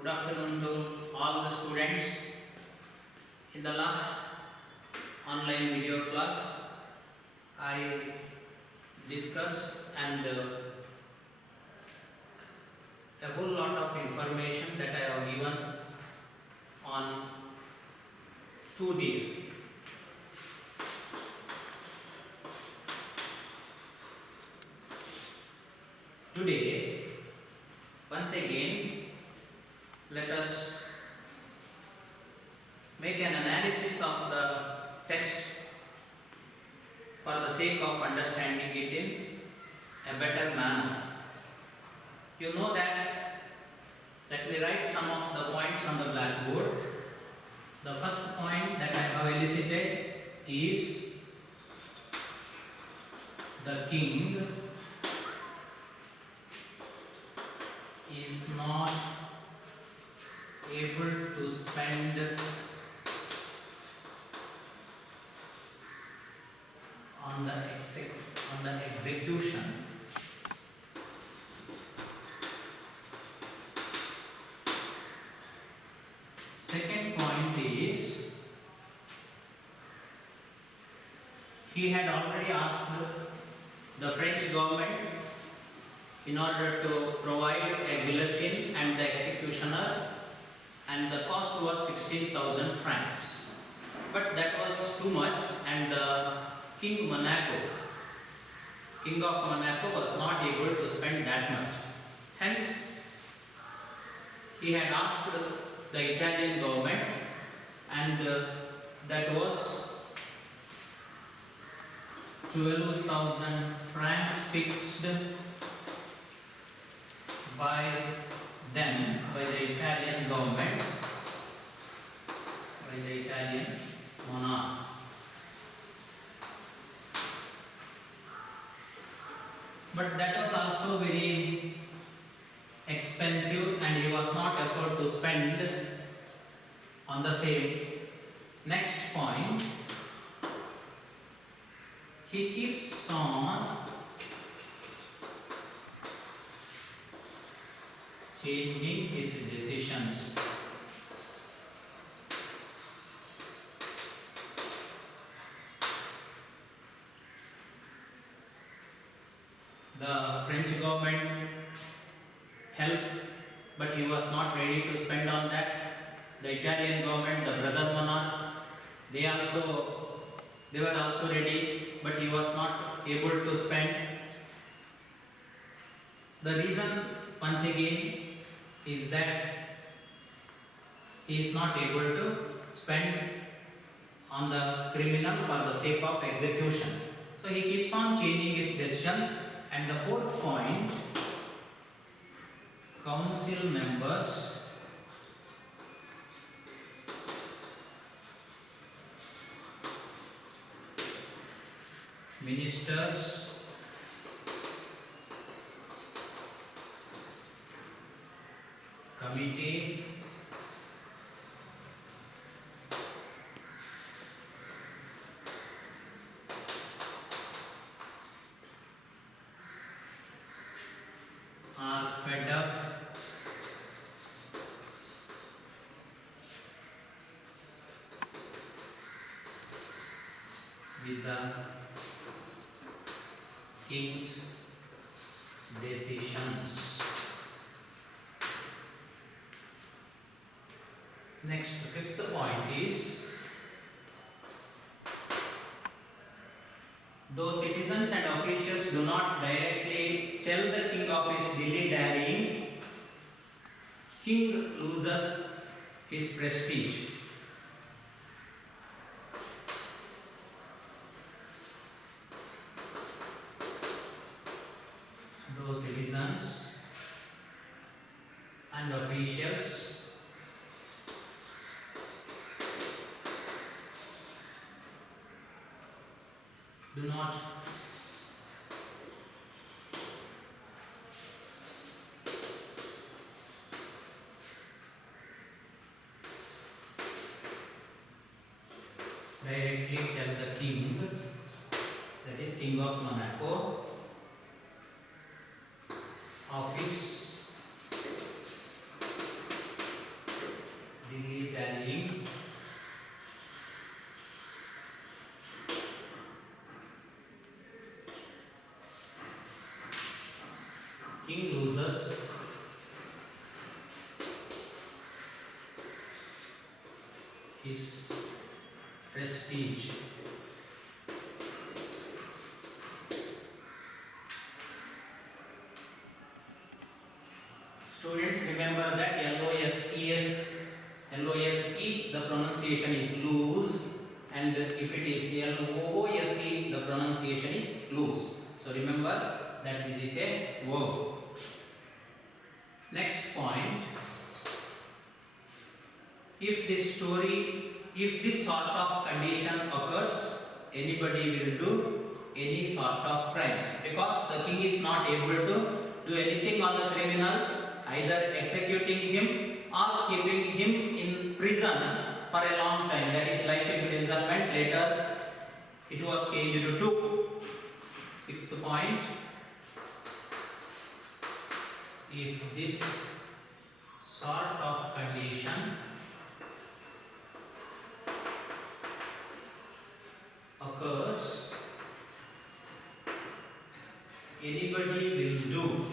Good afternoon to all the students. In the last online video class, I discussed and a whole lot of information that I have given on 2D. Today, once again, let us make an analysis of the text for the sake of understanding it in a better manner. You know that, let me write some of the points on the blackboard. The first point that I have elicited is the king is not able to spend on the execution second point is he had already asked the French government in order to provide a guillotine and the executioner, and the cost was 16,000 francs. But that was too much, and the King of Monaco was not able to spend that much. Hence, he had asked the Italian government, and that was 12,000 francs fixed by them, by the Italian government, by the Italian monarch. But that was also very expensive, and he was not able to spend on the same. Next point, he keeps on changing his decisions. The French government helped, but he was not ready to spend on that. The Italian government, the brother monarch, they were also ready, but he was not able to spend. The reason, once again, is that he is not able to spend on the criminal for the sake of execution. So he keeps on changing his decisions. And the fourth point, council members ministers committee are fed up with the king's decisions. Next, fifth point is, though citizens and officials do not directly tell the king of his dilly-dallying, king loses his prestige. Though citizens and officials do not directly tell the king, that is King of Monaco, of his king loses his prestige. Students, remember that LOSE, the pronunciation is lose, and if it is LOOSE, the pronunciation is lose. So remember that this is a verb. Next point, if this sort of condition occurs, anybody will do any sort of crime, because the king is not able to do anything on the criminal, either executing him or keeping him in prison for a long time, that is life imprisonment. Later it was changed to 2. Sixth point, if this sort of condition occurs, anybody will do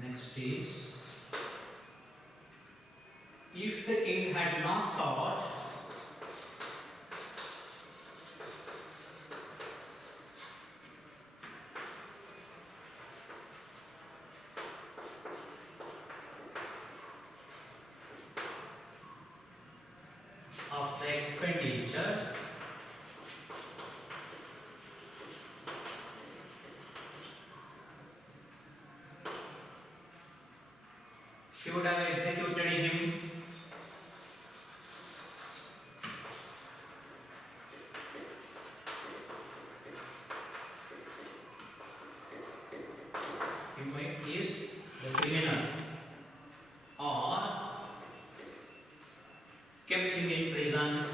next is, if the king had not thought of the expenditure, he would have executed him. He is the criminal, or kept him in prison.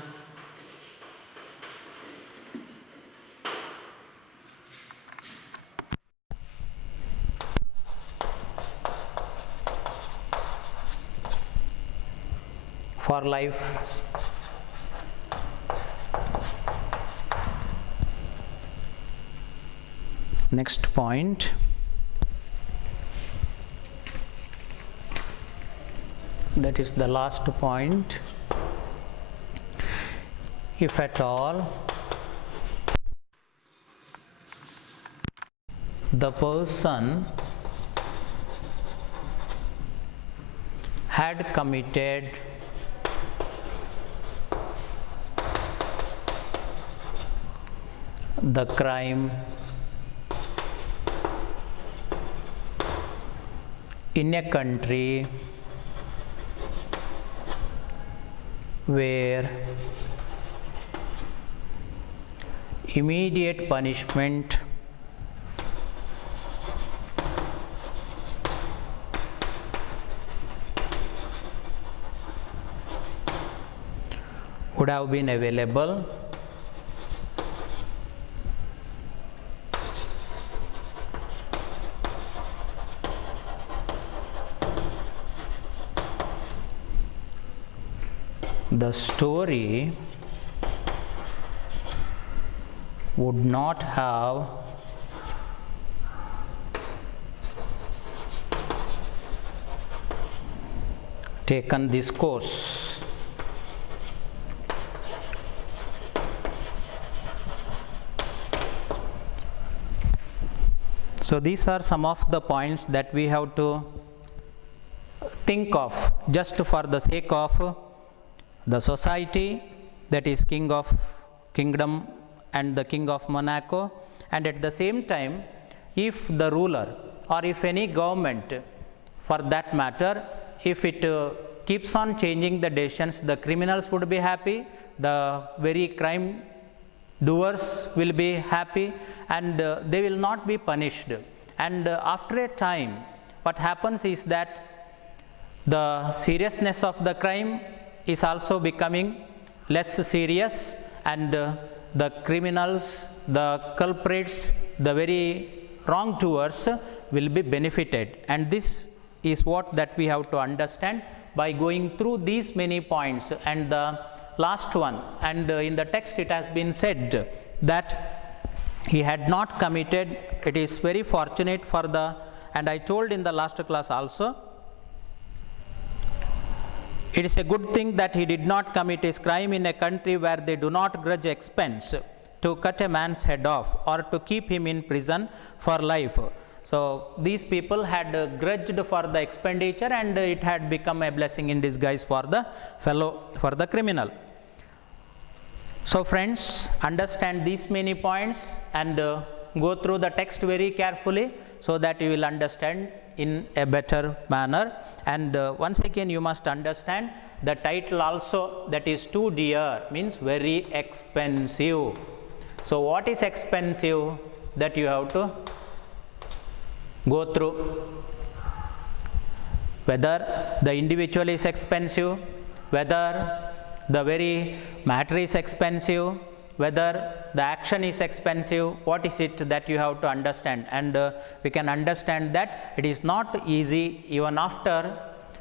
For life. Next point, that is the last point. If at all the person had committed the crime in a country where immediate punishment would have been available, the story would not have taken this course. So these are some of the points that we have to think of, just for the sake of the society, that is king of kingdom and the king of Monaco, and at the same time, if the ruler or if any government for that matter, if it keeps on changing the decisions, the criminals would be happy, the very crime doers will be happy, and they will not be punished. And after a time, what happens is that the seriousness of the crime is also becoming less serious, and the criminals, the culprits, the very wrongdoers will be benefited. And this is what that we have to understand by going through these many points. And the last one, and in the text it has been said that he had not committed. It is very fortunate for the, and I told in the last class also, it is a good thing that he did not commit his crime in a country where they do not grudge expense to cut a man's head off or to keep him in prison for life. So these people had grudged for the expenditure, and it had become a blessing in disguise for the for the criminal. So friends, understand these many points and go through the text very carefully so that you will understand in a better manner. And once again you must understand the title also, that is too dear, means very expensive. So what is expensive, that you have to go through. Whether the individual is expensive, whether the very matter is expensive, whether the action is expensive, what is it that you have to understand. And we can understand that it is not easy, even after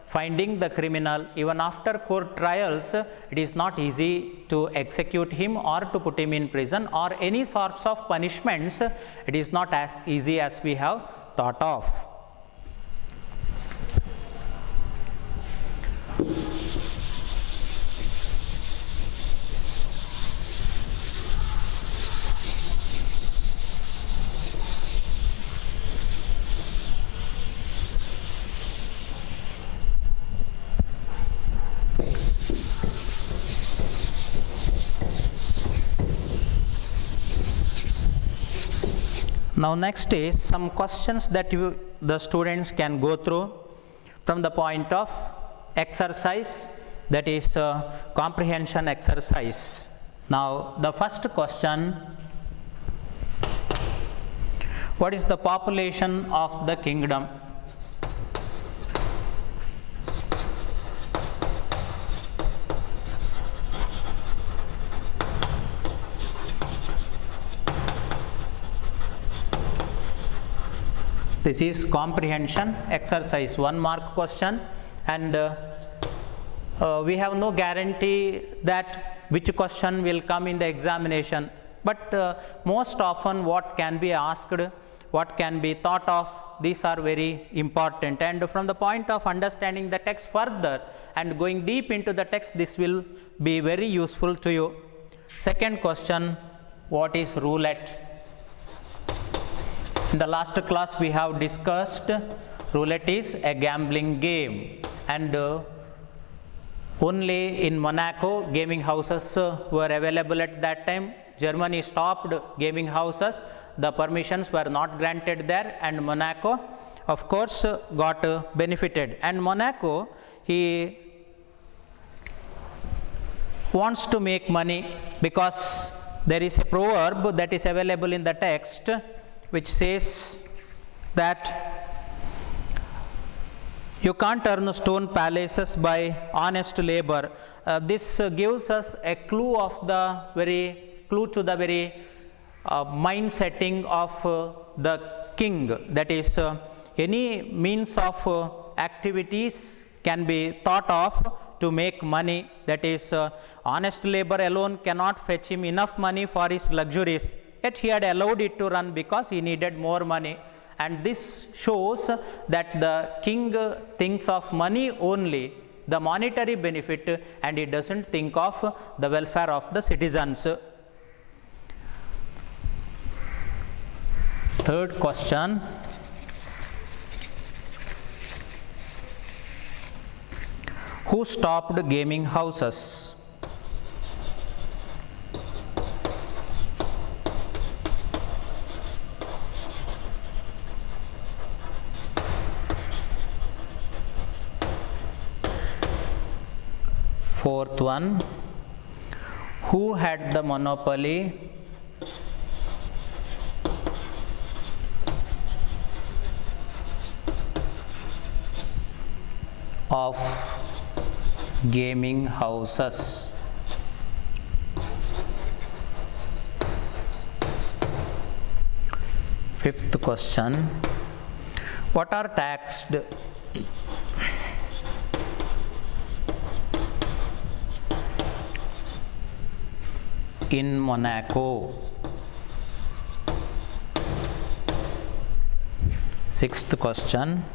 finding the criminal, even after court trials, it is not easy to execute him or to put him in prison or any sorts of punishments. It is not as easy as we have thought of. Now next is some questions that the students can go through from the point of exercise, that is comprehension exercise. Now the first question: what is the population of the kingdom? This is comprehension exercise, 1 mark question, and we have no guarantee that which question will come in the examination, but most often what can be asked, what can be thought of, these are very important. And from the point of understanding the text further and going deep into the text, this will be very useful to you. Second question: what is roulette? In the last class we have discussed roulette is a gambling game, and only in Monaco gaming houses were available at that time. Germany stopped gaming houses, the permissions were not granted there, and Monaco of course got benefited. And Monaco, he wants to make money, because there is a proverb that is available in the text which says that you can't earn stone palaces by honest labor. This gives us a clue of the very mind setting of the king. That is, any means of activities can be thought of to make money. That is, honest labor alone cannot fetch him enough money for his luxuries. Yet he had allowed it to run because he needed more money. And this shows that the king thinks of money only, the monetary benefit, and he doesn't think of the welfare of the citizens. Third question: who stopped gaming houses? Fourth one: who had the monopoly of gaming houses? Fifth question. What are taxed in Monaco? Sixth question.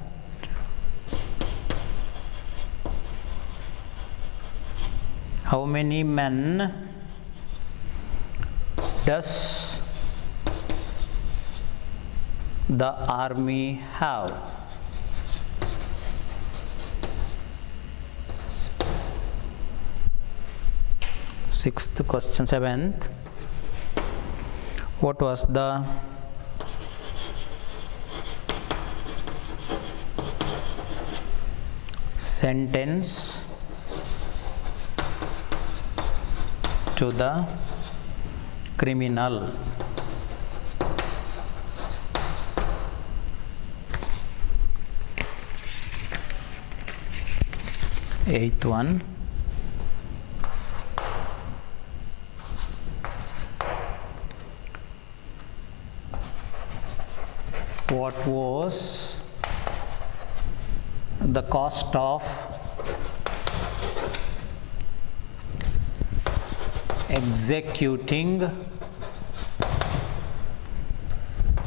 How many men does the army have? Sixth question. Seventh. What was the sentence to the criminal? Eighth one. What was the cost of executing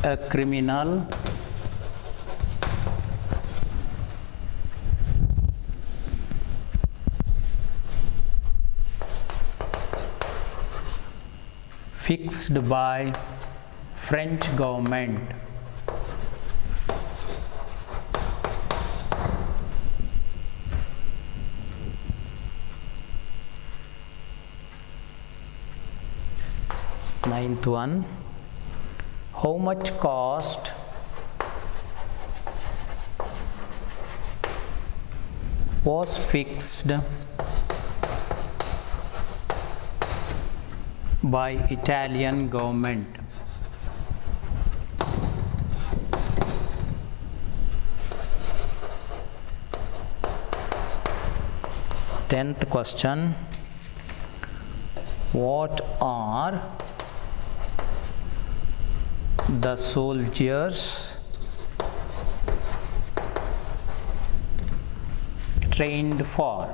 a criminal fixed by French government? Ninth one. How much cost was fixed by Italian government? Tenth question. What are the soldiers trained for?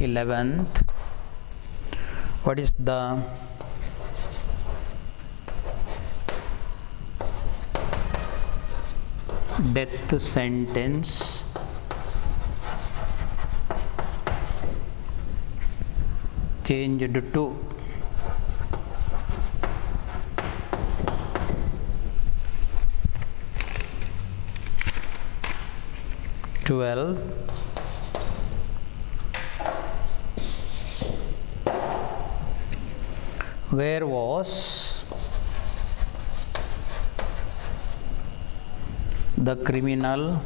11th. What is the death sentence changed to? 12. Where was the criminal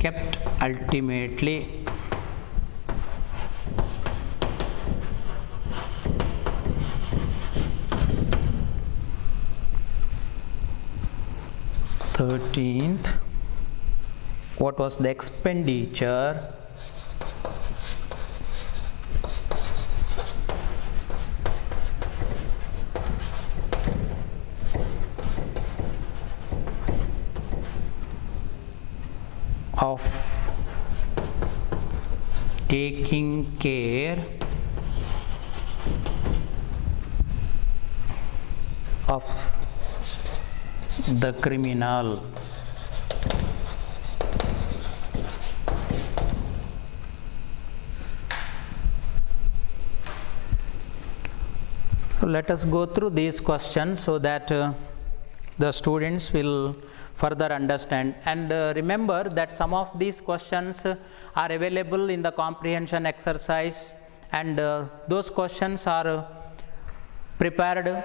kept ultimately? Thirteenth. What was the expenditure of taking care of the criminal? So let us go through these questions so that the students will further understand, and remember that some of these questions are available in the comprehension exercise, and those questions are prepared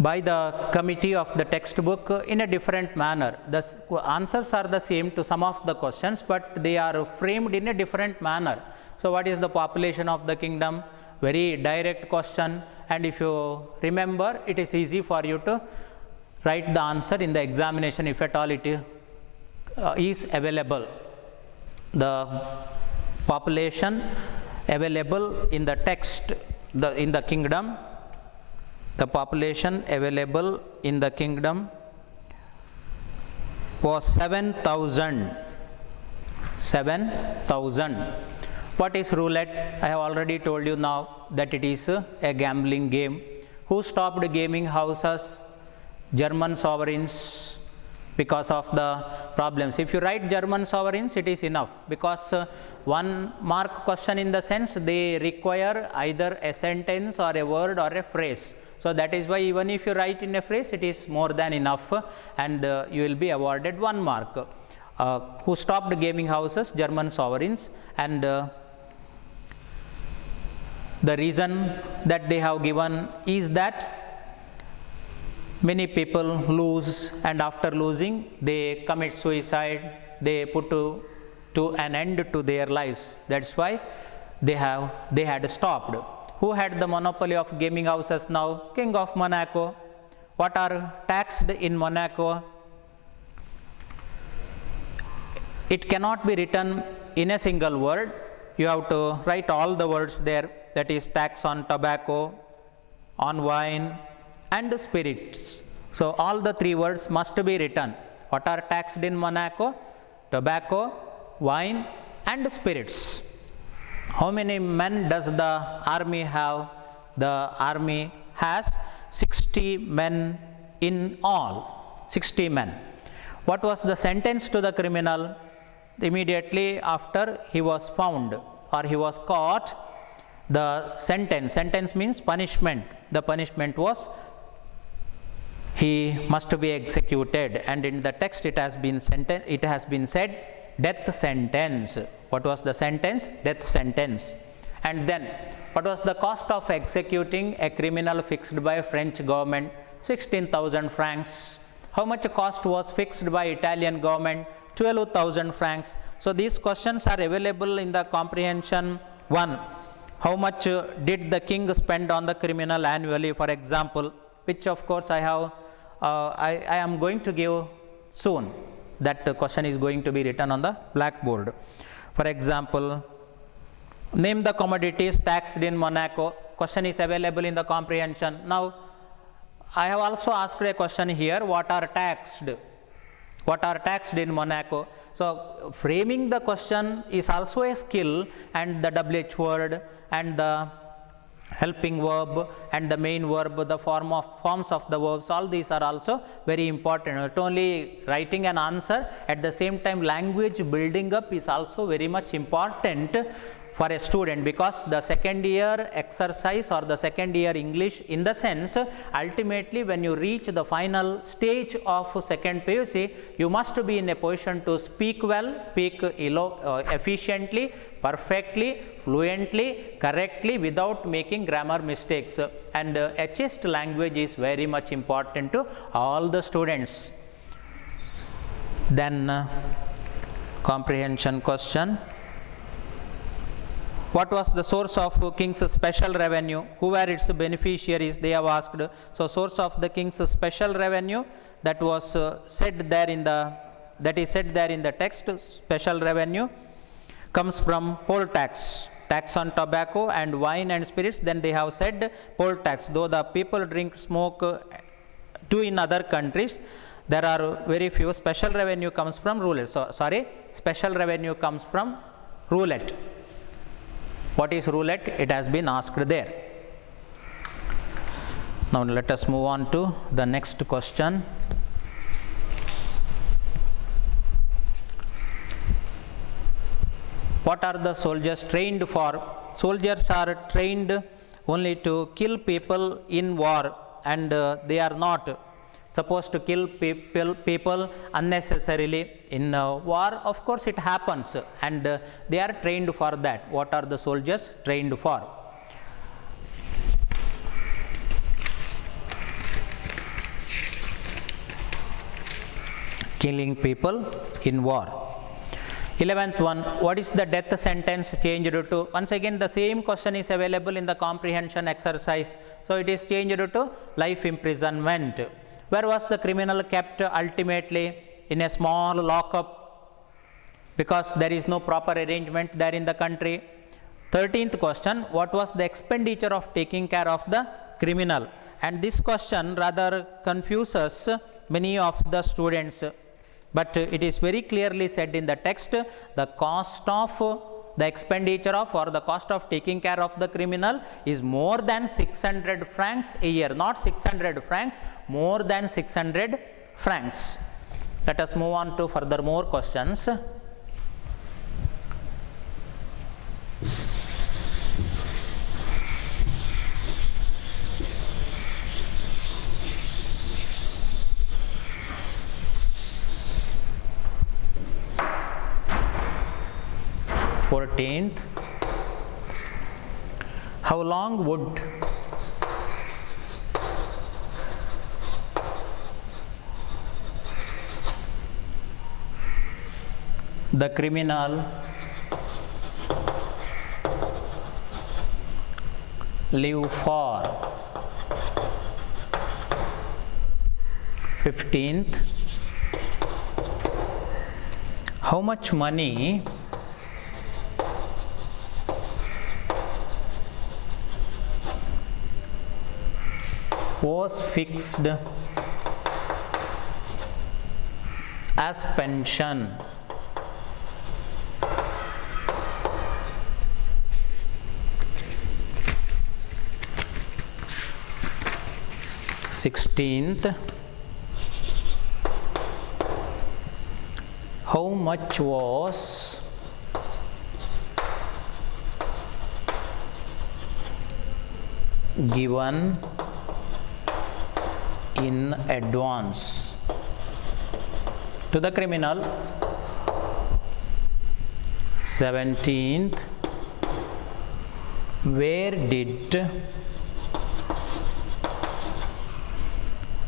by the committee of the textbook in a different manner. The answers are the same to some of the questions, but they are framed in a different manner. So what is the population of the kingdom? Very direct question, and if you remember, it is easy for you to write the answer in the examination if at all it is available. the population available in the text in the kingdom, the population available in the kingdom was 7,000. 7,000. What is roulette? I have already told you now that it is a gambling game. Who stopped gaming houses? German sovereigns, because of the problems. If you write German sovereigns, it is enough, because 1 mark question in the sense they require either a sentence or a word or a phrase. So that is why even if you write in a phrase, it is more than enough, and you will be awarded 1 mark. Who stopped gaming houses? German sovereigns. And the reason that they have given is that many people lose, and after losing they commit suicide, they put to an end to their lives. That's why they had stopped. Who had the monopoly of gaming houses now? King of Monaco. What are taxed in Monaco? It cannot be written in a single word. You have to write all the words there. That is tax on tobacco, on wine and spirits. So all the 3 words must be written. What are taxed in Monaco? Tobacco, wine and spirits. How many men does the army have? The army has 60 men in all. 60 men. What was the sentence to the criminal? Immediately after he was found or he was caught, the sentence means punishment. The punishment was he must be executed, and in the text it has been said death sentence. What was the sentence? Death sentence. And then what was the cost of executing a criminal fixed by French government? 16,000 francs. How much cost was fixed by Italian government? 12,000 francs. So these questions are available in the comprehension 1. How much did the king spend on the criminal annually, for example, which of course I am going to give soon. That question is going to be written on the blackboard. For example, name the commodities taxed in Monaco. Question is available in the comprehension. Now, I have also asked a question here, what are taxed? What are taxed in Monaco? So, framing the question is also a skill, and the WH word and the helping verb and the main verb, the forms of the verbs, all these are also very important. Not only writing an answer, at the same time language building up is also very much important for a student, because the second year exercise or the second year English, in the sense ultimately when you reach the final stage of second PUC, you must be in a position to speak well, speak efficiently, perfectly, fluently, correctly, without making grammar mistakes, and a chaste language is very much important to all the students. Then comprehension question. What was the source of king's special revenue? Who were its beneficiaries? They have asked. So source of the king's special revenue, that was said there in the text. Special revenue comes from poll tax, tax on tobacco and wine and spirits. Then they have said poll tax. Though the people drink, smoke too in other countries, there are very few. Special revenue comes from roulette. So special revenue comes from roulette. What is roulette? It has been asked there. Now let us move on to the next question. What are the soldiers trained for? Soldiers are trained only to kill people in war, and they are not supposed to kill people unnecessarily in war. Of course it happens, and they are trained for that. What are the soldiers trained for? Killing people in war. 11th one, what is the death sentence changed to? Once again the same question is available in the comprehension exercise. So it is changed to life imprisonment. Where was the criminal kept ultimately? In a small lockup. because there is no proper arrangement there in the country. 13th question, what was the expenditure of taking care of the criminal? And this question rather confuses many of the students, but it is very clearly said in the text, the cost of the expenditure of or the cost of taking care of the criminal is more than 600 francs a year, not 600 francs, more than 600 francs. Let us move on to further more questions. Fourteenth, how long would the criminal live for? 15th, how much money was fixed as pension? 16th, how much was given in advance to the criminal? 17th, where did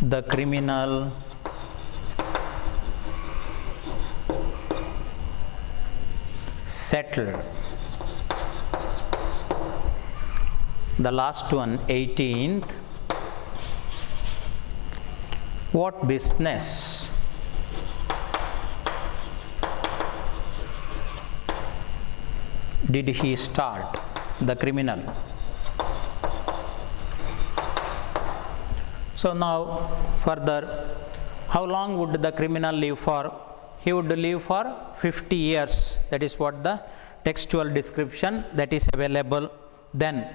the criminal settle? The last one, 18th, what business did he start, the criminal? So now further, how long would the criminal live for? He would live for 50 years. That is what the textual description that is available. Then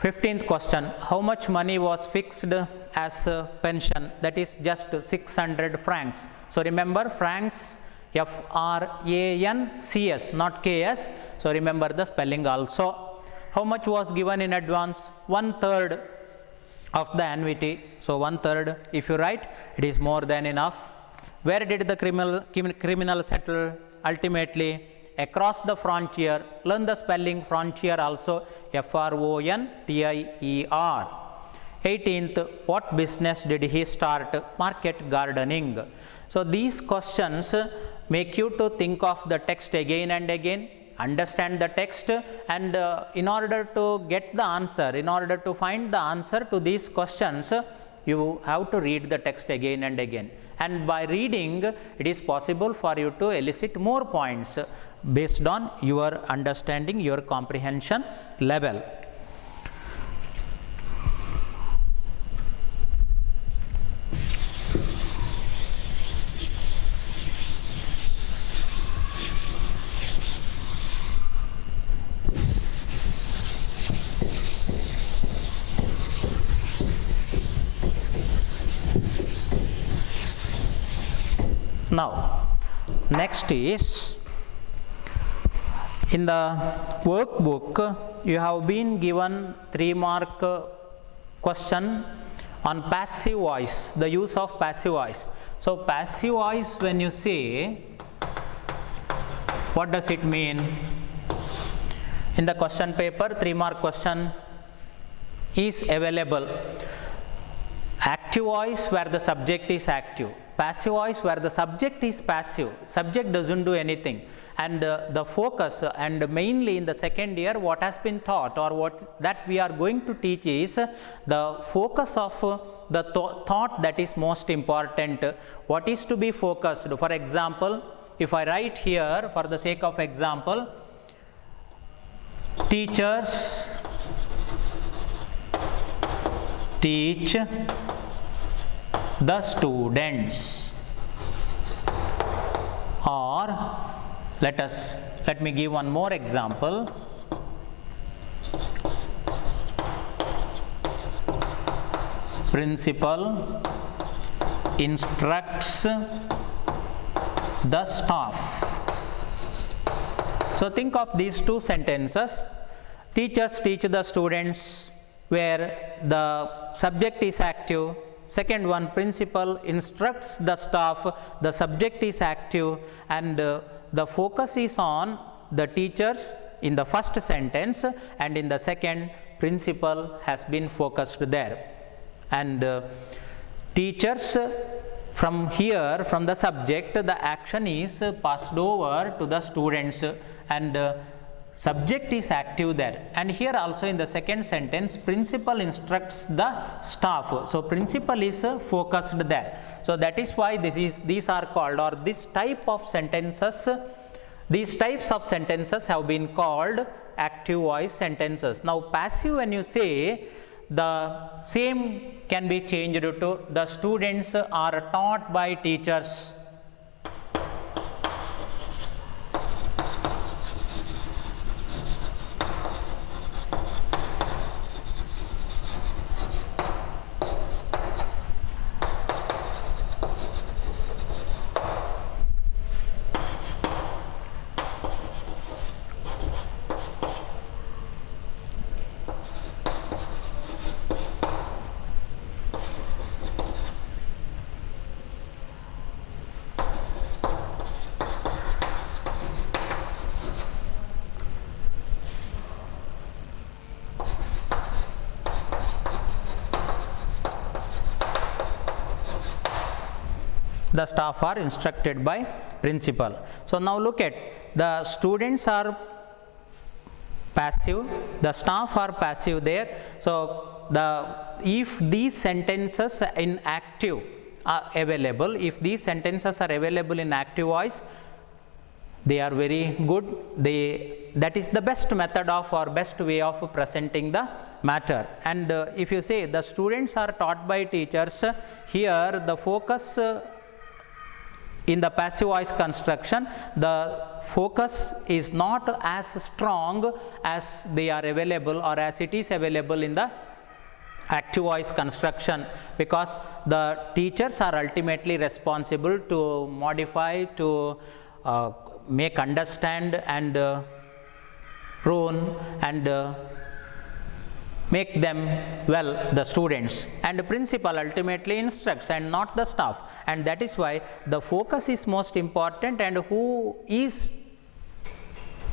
15th question, how much money was fixed as pension? That is just 600 francs. So remember, francs, F-R-A-N-C-S, not K-S. So remember the spelling also. How much was given in advance? 1/3 of the annuity. So 1/3, if you write, it is more than enough. Where did the criminal settle? Ultimately, across the frontier. Learn the spelling frontier also, F-R-O-N-T-I-E-R. 18th, what business did he start? Market gardening. So these questions make you to think of the text again and again, understand the text, and in order to get the answer, in order to find the answer to these questions, you have to read the text again and again. And by reading, it is possible for you to elicit more points based on your understanding, your comprehension level. Now, next is, in the workbook, you have been given 3-mark question on passive voice, the use of passive voice. So, passive voice, when you say, what does it mean? In the question paper, 3-mark question is available. Active voice where the subject is active. Passive voice where the subject is passive, subject doesn't do anything, and the focus, and mainly in the second year what has been taught or what that we are going to teach is the focus of the thought that is most important. What is to be focused? For example, if I write here for the sake of example, teachers teach the students, or let me give one more example. Principal instructs the staff. So think of these two sentences. Teachers teach the students, where the subject is active. Second one, principal instructs the staff, the subject is active, and the focus is on the teachers in the first sentence, and in the second, principal has been focused there. And teachers, from here, from the subject, the action is passed over to the students, and subject is active there. And here also in the second sentence, principal instructs the staff. So principal is focused there. So that is why these are called, or this type of sentences, these types of sentences have been called active voice sentences. Now passive, when you say, the same can be changed to the students are taught by teachers. The staff are instructed by principal. So now look at, the students are passive, the staff are passive there. So if these sentences in active are available, if these sentences are available in active voice, they are very good. That is the best method of, or best way of presenting the matter. And if you say the students are taught by teachers, here the focus in the passive voice construction, the focus is not as strong as they are available, or as it is available in the active voice construction, because the teachers are ultimately responsible to modify, to make understand and prune and make them well, the students, and the principal ultimately instructs and not the staff. And that is why the focus is most important, and who is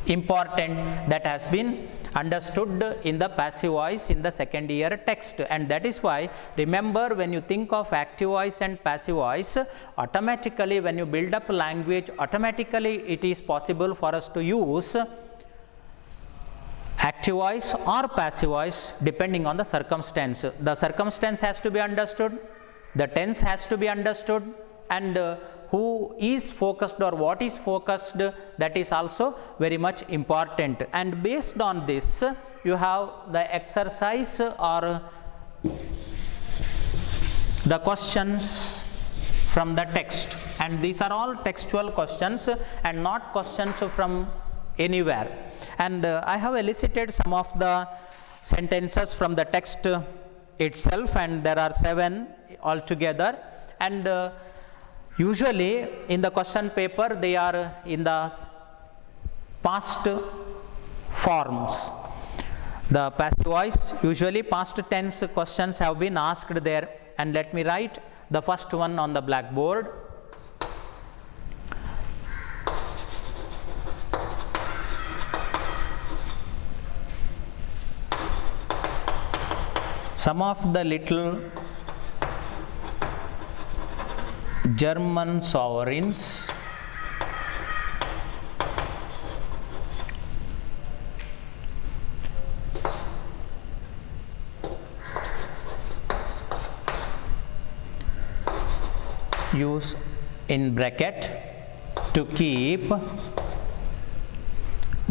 important, that has been understood in the passive voice in the second year text. And that is why, remember, when you think of active voice and passive voice, automatically when you build up language, automatically it is possible for us to use active voice or passive voice depending on the circumstance. The circumstance has to be understood, the tense has to be understood, and who is focused or what is focused, that is also very much important. And based on this, you have the exercise or the questions from the text, and these are all textual questions and not questions from anywhere. And I have elicited some of the sentences from the text itself, and there are 7 altogether. And usually in the question paper they are in the past forms. The passive voice, usually past tense questions have been asked there. And let me write the first one on the blackboard. Some of the little German sovereigns use in bracket to keep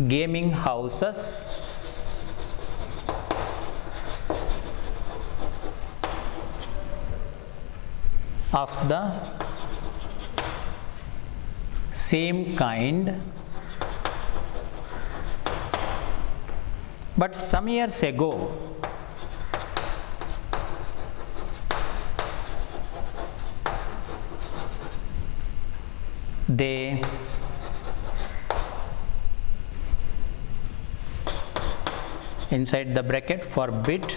gaming houses of the same kind, but some years ago they inside the bracket forbid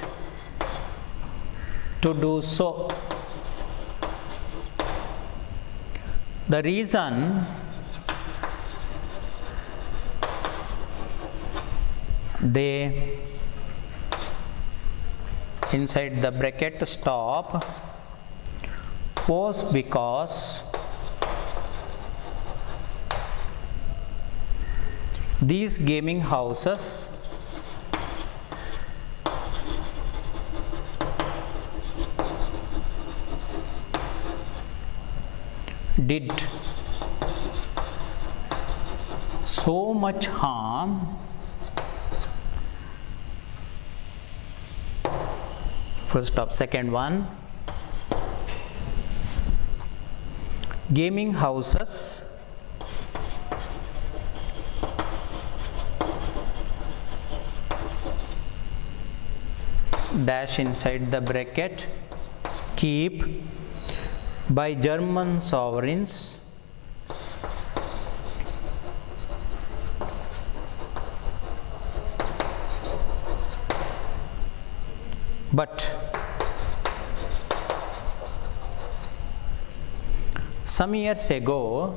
to do so. The reason they inside the bracket stop was because these gaming houses did so much harm full stop. Second one, gaming houses dash inside the bracket keep by German sovereigns but some years ago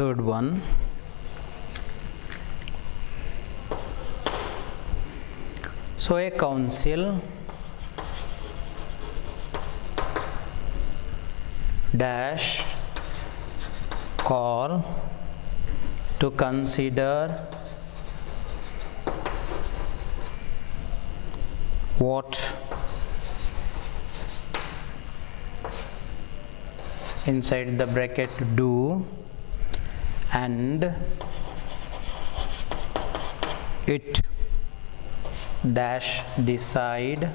third one, so a council dash call to consider what inside the bracket do and it dash decide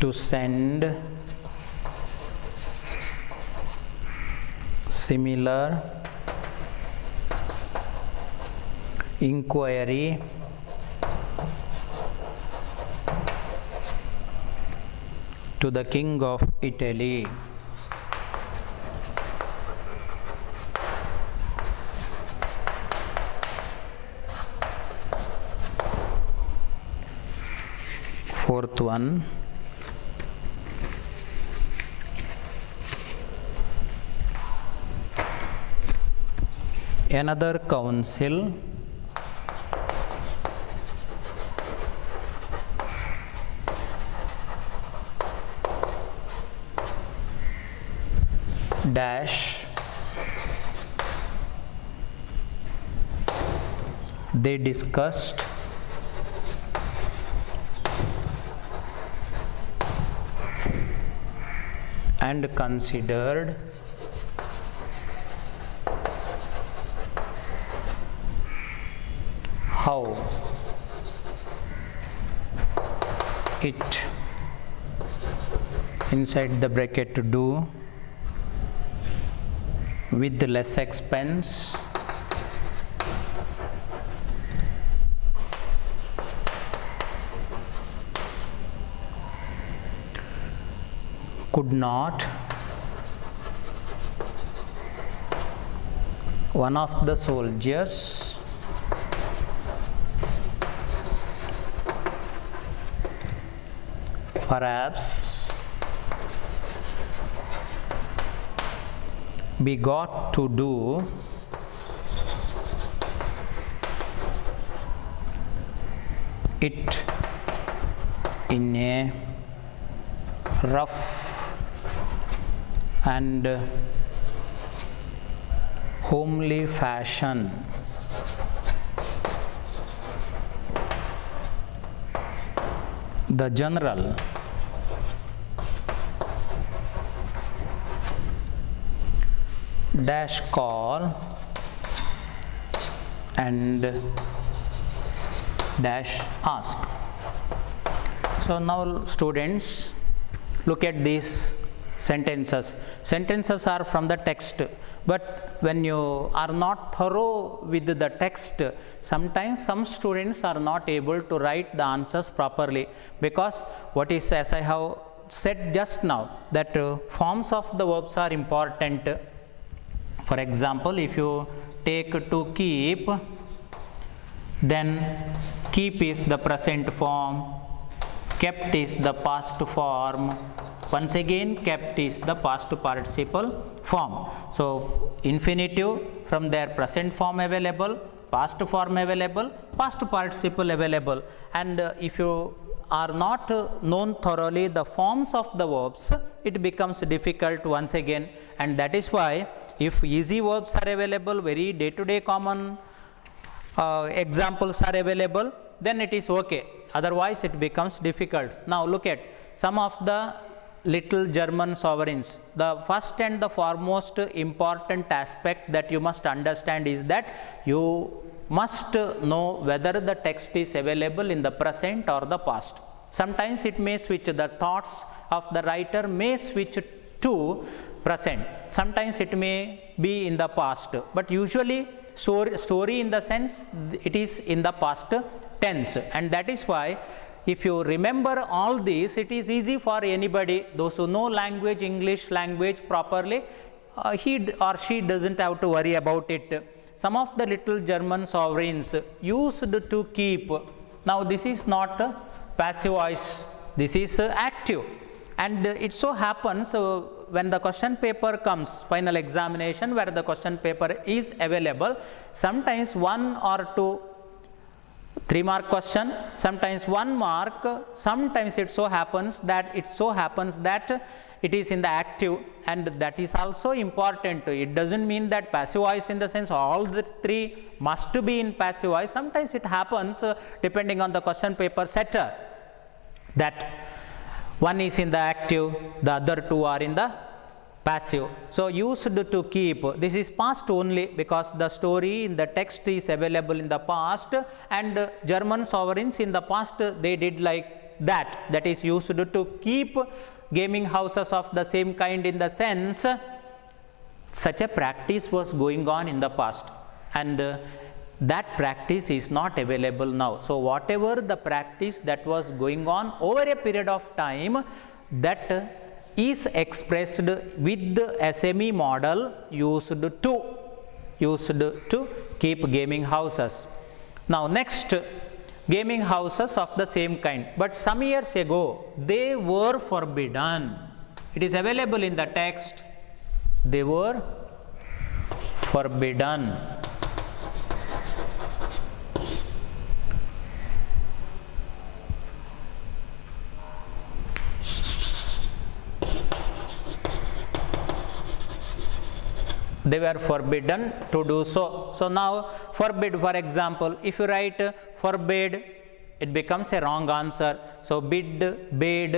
to send similar inquiry to the King of Italy. Fourth one, another council dash they discussed and considered how it inside the bracket to do with less expense could not one of the soldiers perhaps be got to do it in a rough and homely fashion. The general dash call and dash ask. So now students, look at these sentences. Sentences are from the text, but when you are not thorough with the text, sometimes some students are not able to write the answers properly, because what is, as I have said just now, that forms of the verbs are important. For example, if you take to keep, then keep is the present form, kept is the past form, once again kept is the past participle form. So infinitive from their present form available, past form available, past participle available, and if you are not known thoroughly the forms of the verbs, it becomes difficult once again. And that is why if easy verbs are available, very day-to-day common examples are available, then it is okay, otherwise it becomes difficult. Now look at some of the little German sovereigns. The first and the foremost important aspect that you must understand is that you must know whether the text is available in the present or the past. Sometimes it may switch, the thoughts of the writer may switch to present, sometimes it may be in the past, but usually story in the sense it is in the past tense. And that is why if you remember all these, it is easy for anybody, those who know language, English language properly, he or she doesn't have to worry about it. Some of the little German sovereigns used to keep. Now this is not passive voice, this is active. And it so happens when the question paper comes, final examination where the question paper is available, sometimes 1 or 2 3-mark question, sometimes 1 mark, sometimes it so happens that it is in the active, and that is also important. It doesn't mean that passive voice in the sense all the 3 must be in passive voice. Sometimes it happens depending on the question paper setter that 1 is in the active, the other 2 are in the passive. So used to keep, this is past only because the story in the text is available in the past, and German sovereigns in the past they did like that, that is used to keep gaming houses of the same kind, in the sense such a practice was going on in the past, and that practice is not available now. So whatever the practice that was going on over a period of time, that is expressed with the SME model used to keep gaming houses. Now next, gaming houses of the same kind, but some years ago they were forbidden. It is available in the text, they were forbidden. they were forbidden to do so. So now forbid, for example, if you write forbid, it becomes a wrong answer. So bid, bade,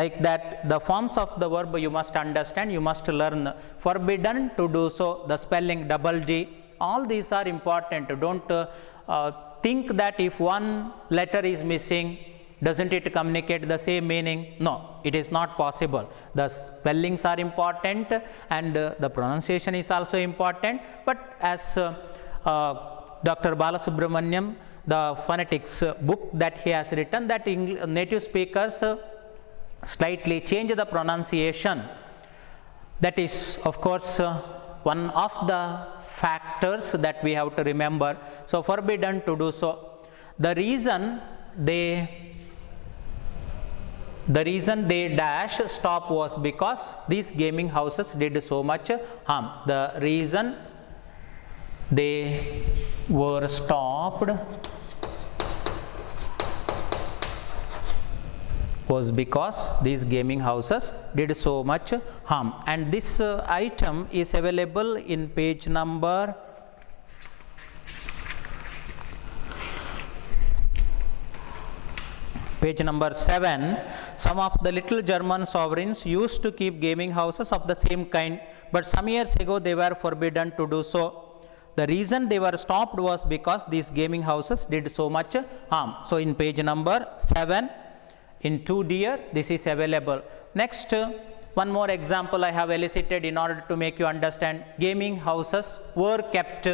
like that, the forms of the verb you must understand, you must learn. Forbidden to do so, the spelling double G, all these are important. Don't think that if one letter is missing, doesn't it communicate the same meaning? No, it is not possible. The spellings are important and the pronunciation is also important, but as Dr. Balasubramaniam, the phonetics book that he has written, that native speakers slightly change the pronunciation. That is, of course, one of the factors that we have to remember. So forbidden to do so. The reason they dash stop was because these gaming houses did so much harm. The reason they were stopped was because these gaming houses did so much harm. And this item is available in page number 7. Some of the little German sovereigns used to keep gaming houses of the same kind, but some years ago they were forbidden to do so. The reason they were stopped was because these gaming houses did so much harm. So in page number 7, in 2 dear, this is available. Next, one more example I have elicited in order to make you understand. Gaming houses were kept.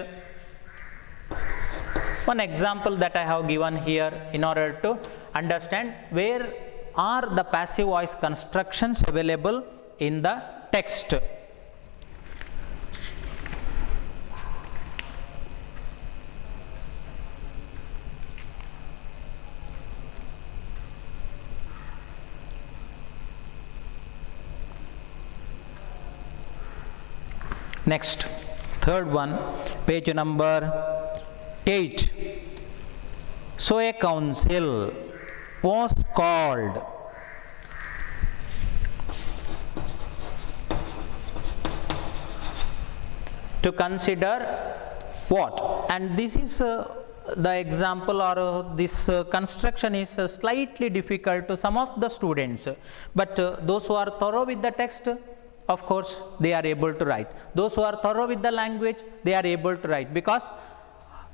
One example that I have given here in order to understand where are the passive voice constructions available in the text. Next, third one, page number 8. So a council was called to consider what? And this is the example, or this construction is slightly difficult to some of the students, but those who are thorough with the text, of course, they are able to write. Those who are thorough with the language, they are able to write, because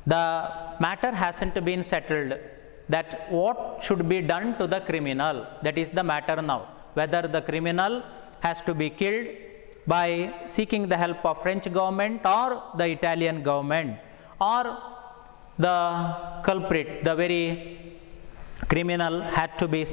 the matter hasn't been settled, that what should be done to the criminal. That is the matter now. Whether the criminal has to be killed by seeking the help of French government or the Italian government, or the culprit, the very criminal, had to be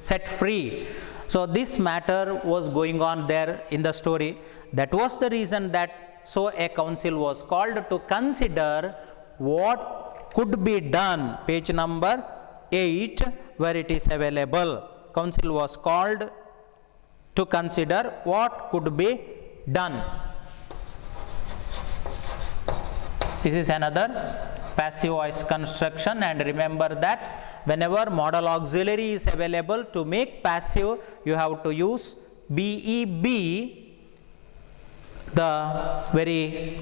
set free. So this matter was going on there in the story. That was the reason that so a council was called to consider what could be done. Page number 8, where it is available. Council was called to consider what could be done. This is another passive voice construction, and remember that whenever modal auxiliary is available, to make passive you have to use BEB, the very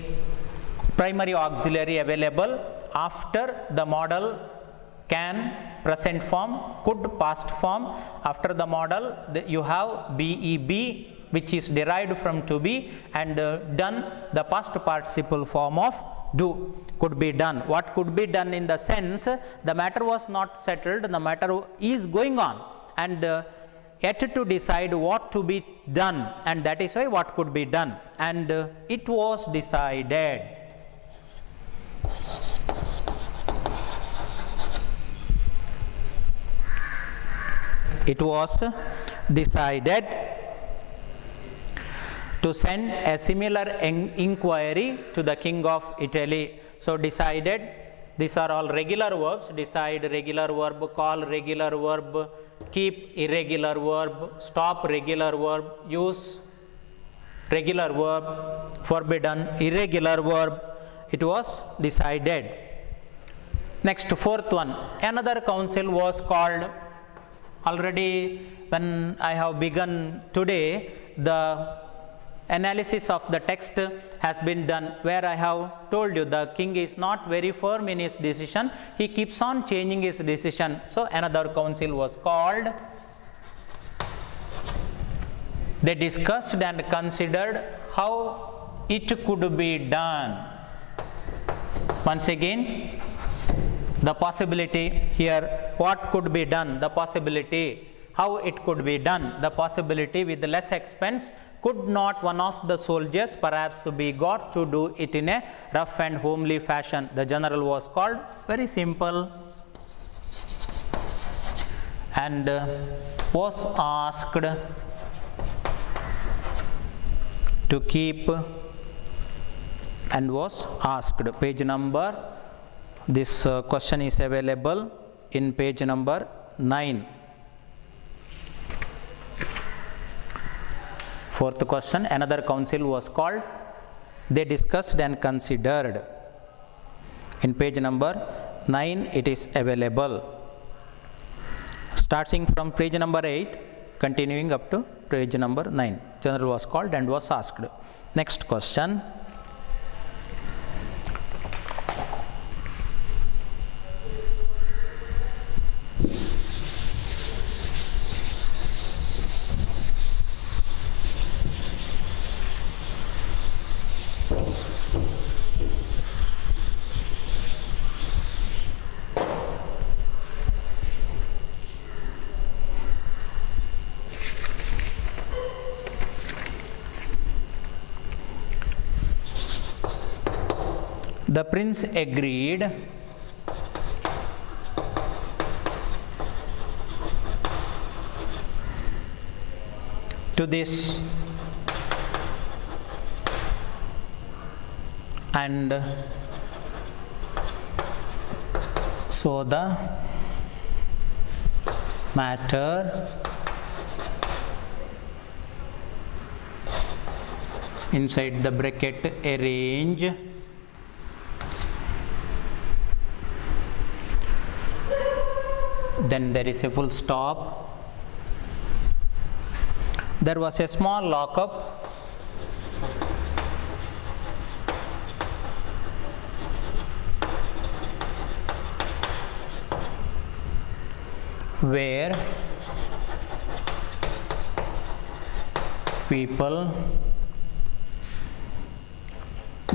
primary auxiliary available after the modal can, present form, could, past form. After the modal you have BEB, which is derived from to be, and done, the past participle form of do. Could be done. What could be done in the sense, the matter was not settled, the matter is going on, and yet to decide what to be done, and that is why what could be done, and it was decided. It was decided to send a similar inquiry to the King of Italy. So decided, these are all regular verbs. Decide, regular verb. Call, regular verb. Keep, irregular verb. Stop, regular verb. Use, regular verb. Forbidden, irregular verb. It was decided. Next, fourth one. Another council was called. Already when I have begun today, the analysis of the text has been done, where I have told you the king is not very firm in his decision, he keeps on changing his decision. So another council was called. They discussed and considered how it could be done. Once again, the possibility here, what could be done, the possibility, how it could be done, the possibility with less expense. Could not one of the soldiers perhaps be got to do it in a rough and homely fashion? The general was called, very simple, and was asked to keep, and was asked, page number, this question is available in page number 9. Fourth question, another council was called. They discussed and considered. In page number 9 it is available. Starting from page number 8, continuing up to page number 9. General was called and was asked. Next question. The prince agreed to this, and so the matter inside the bracket arrange then there is a full stop. There was a small lockup where people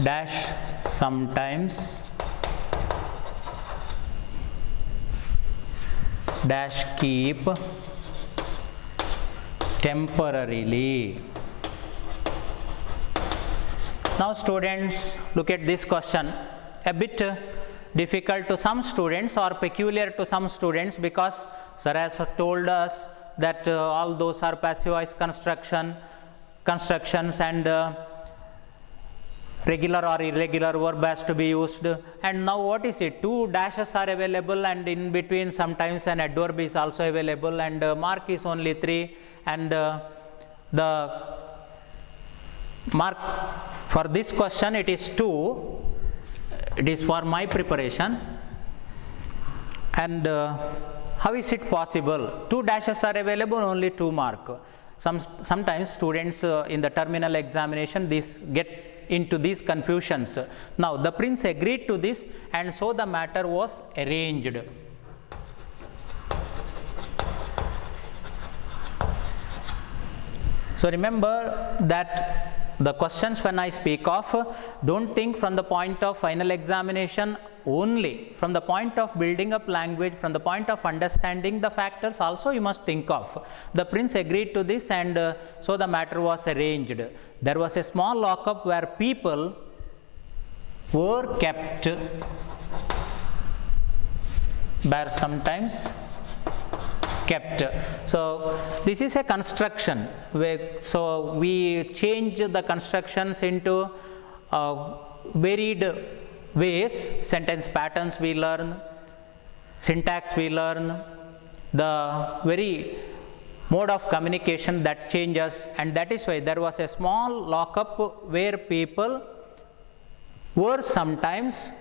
dash sometimes dash keep temporarily. Now students, look at this question, a bit difficult to some students or peculiar to some students, because sir has told us that all those are passive voice constructions and regular or irregular verb has to be used. And now what is it? Two dashes are available, and in between sometimes an adverb is also available, and mark is only 3, and the mark for this question it is 2. It is for my preparation. And how is it possible? 2 dashes are available, only 2 mark. Sometimes students in the terminal examination get into these confusions. Now the prince agreed to this, and so the matter was arranged. So remember that the questions when I speak of, don't think from the point of final examination only. From the point of building up language, from the point of understanding the factors also you must think of. The prince agreed to this, and so the matter was arranged. There was a small lockup where people were kept, were sometimes kept. So this is a construction so we change the constructions into varied ways. Sentence patterns we learn, syntax we learn, the very mode of communication that changes, and that is why there was a small lockup where people were sometimes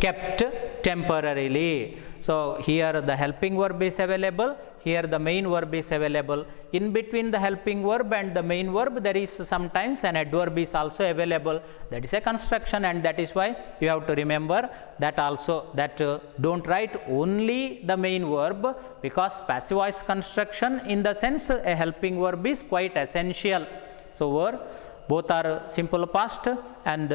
kept temporarily. So here the helping verb is available, here the main verb is available. In between the helping verb and the main verb, there is sometimes an adverb is also available. That is a construction, and that is why you have to remember that also, that don't write only the main verb, because passive voice construction, in the sense a helping verb is quite essential. So both are simple past, and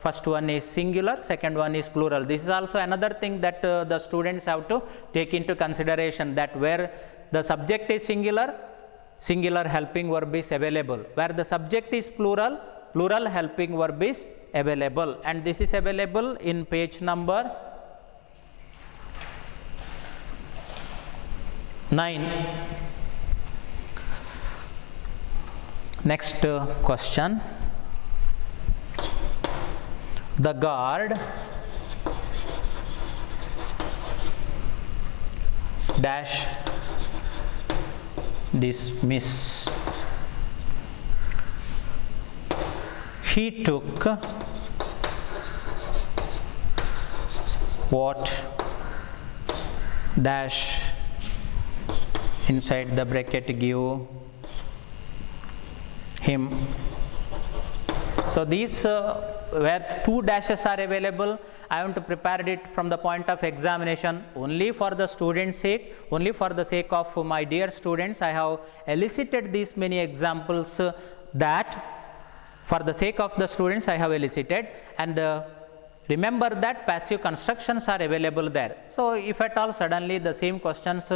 first one is singular, second one is plural. This is also another thing that the students have to take into consideration, that where the subject is singular, singular helping verb is available. Where the subject is plural, plural helping verb is available. And this is available in page number 9. Next question. The guard dash dismiss. He took what dash, inside the bracket give him. So these where two dashes are available, I want to prepare it from the point of examination only for the students' sake, only for the sake of my dear students. I have elicited these many examples that for the sake of the students I have elicited, and remember that passive constructions are available there. So if at all suddenly the same questions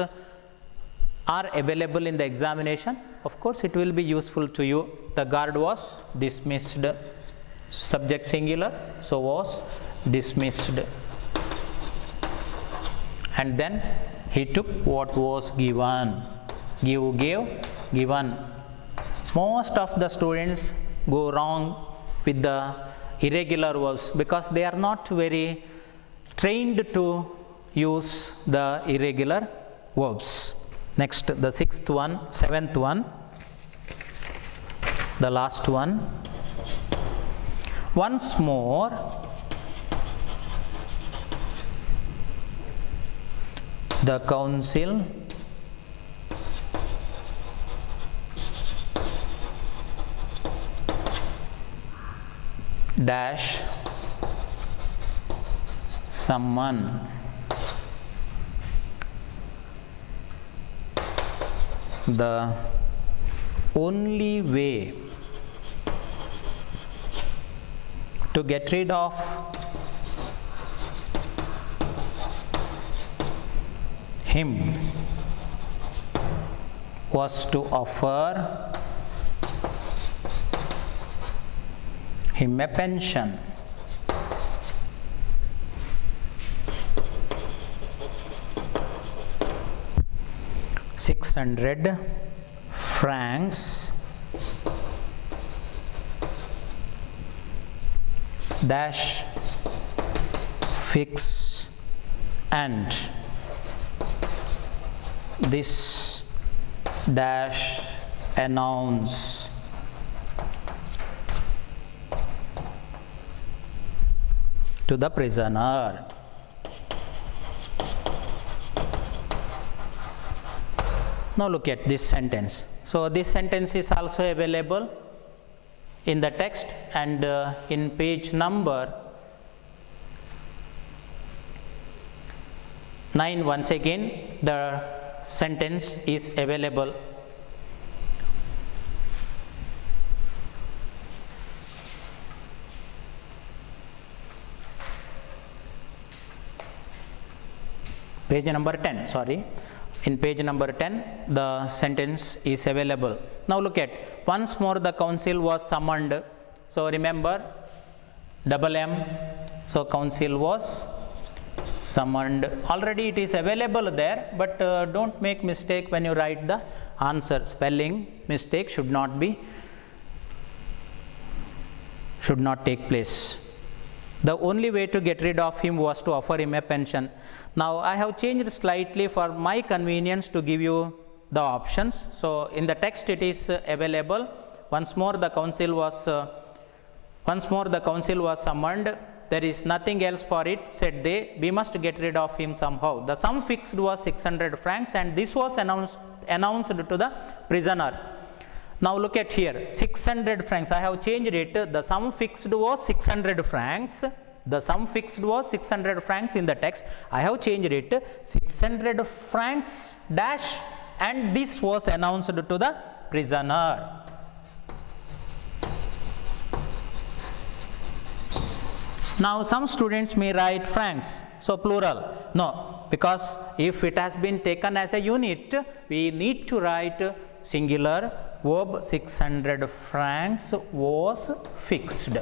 are available in the examination, of course it will be useful to you. The guard was dismissed, subject singular, so was dismissed, and then he took what was given. Give, gave, given. Most of the students go wrong with the irregular verbs because they are not very trained to use the irregular verbs. Next, the seventh one, the last one. Once more, the council dash someone the only way to get rid of him was to offer him a pension. £600 dash fix and this dash announce to the prisoner. Now look at this sentence. So this sentence is also available in the text, and in page number 9 once again the sentence is available. Page number 10, sorry. In page number 10, the sentence is available. Now look at, once more the council was summoned. So remember, double M, so council was summoned. Already it is available there, but don't make mistake when you write the answer. Spelling mistake should not take place. The only way to get rid of him was to offer him a pension. Now I have changed slightly for my convenience to give you the options. So in the text it is available. Once more the council was summoned. there is nothing else for it, said they, we must get rid of him somehow. The sum fixed was 600 francs and this was announced to the prisoner. Now look at here, 600 francs, I have changed it, the sum fixed was 600 francs, the sum fixed was 600 francs in the text, I have changed it, 600 francs dash, and this was announced to the prisoner. Now some students may write francs, so plural, no, because if it has been taken as a unit, we need to write singular verb 600 francs was fixed.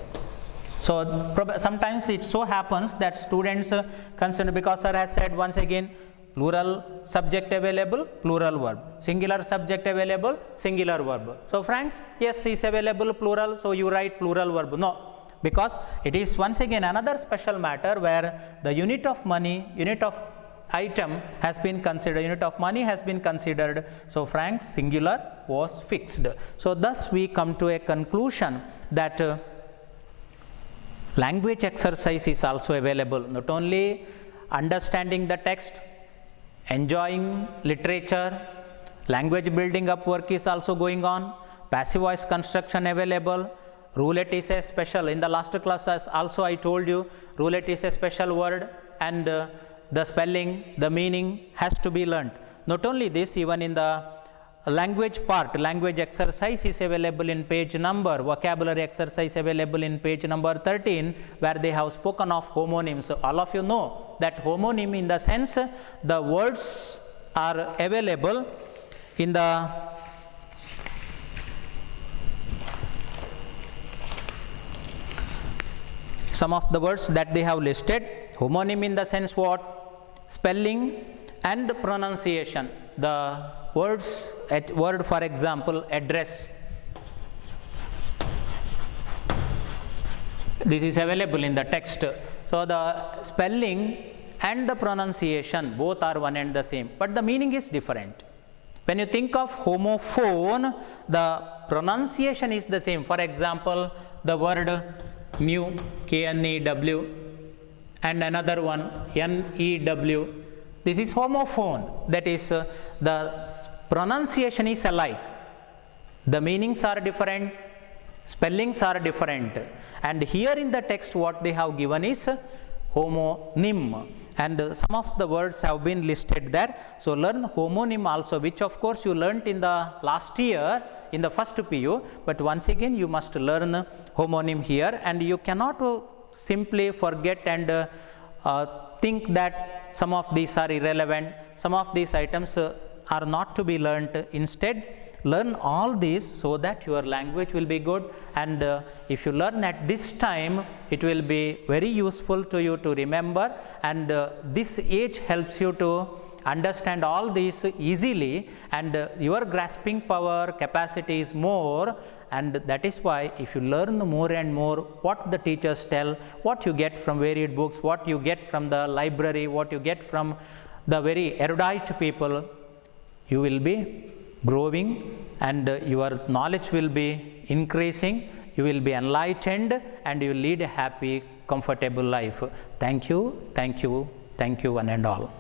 So sometimes it so happens that students consider, because sir has said once again, plural subject available, plural verb, singular subject available, singular verb. So francs, yes, is available plural, so you write plural verb. No, because it is once again another special matter where the unit of money, unit of item has been considered, unit of money has been considered, so francs singular was fixed. So thus we come to a conclusion that language exercise is also available, not only understanding the text, enjoying literature, language building up work is also going on, passive voice construction available, roulette is a special, in the last class also I told you, roulette is a special word, and the spelling, the meaning has to be learnt. Not only this, even in the language part, language exercise is available in page number, vocabulary exercise available in page number 13, where they have spoken of homonyms. So all of you know that homonym, in the sense the words are available in the some of the words that they have listed. Homonym in the sense what? Spelling and pronunciation. The words, word for example, address. This is available in the text. So the spelling and the pronunciation both are one and the same, but the meaning is different. When you think of homophone, the pronunciation is the same. For example, the word new, K-N-E-W, and another one, N-E-W. This is homophone, that is the pronunciation is alike. The meanings are different, spellings are different, and here in the text what they have given is homonym, and some of the words have been listed there. So learn homonym also, which of course you learnt in the last year in the first PU, but once again you must learn homonym here, and you cannot simply forget and think that some of these are irrelevant, some of these items are not to be learnt. Instead, learn all these so that your language will be good, and if you learn at this time, it will be very useful to you to remember, and this age helps you to understand all these easily, and your grasping power capacity is more, and that is why if you learn more and more what the teachers tell, what you get from varied books, what you get from the library, what you get from the very erudite people, you will be growing, and your knowledge will be increasing, you will be enlightened, and you will lead a happy, comfortable life. Thank you, thank you, thank you one and all.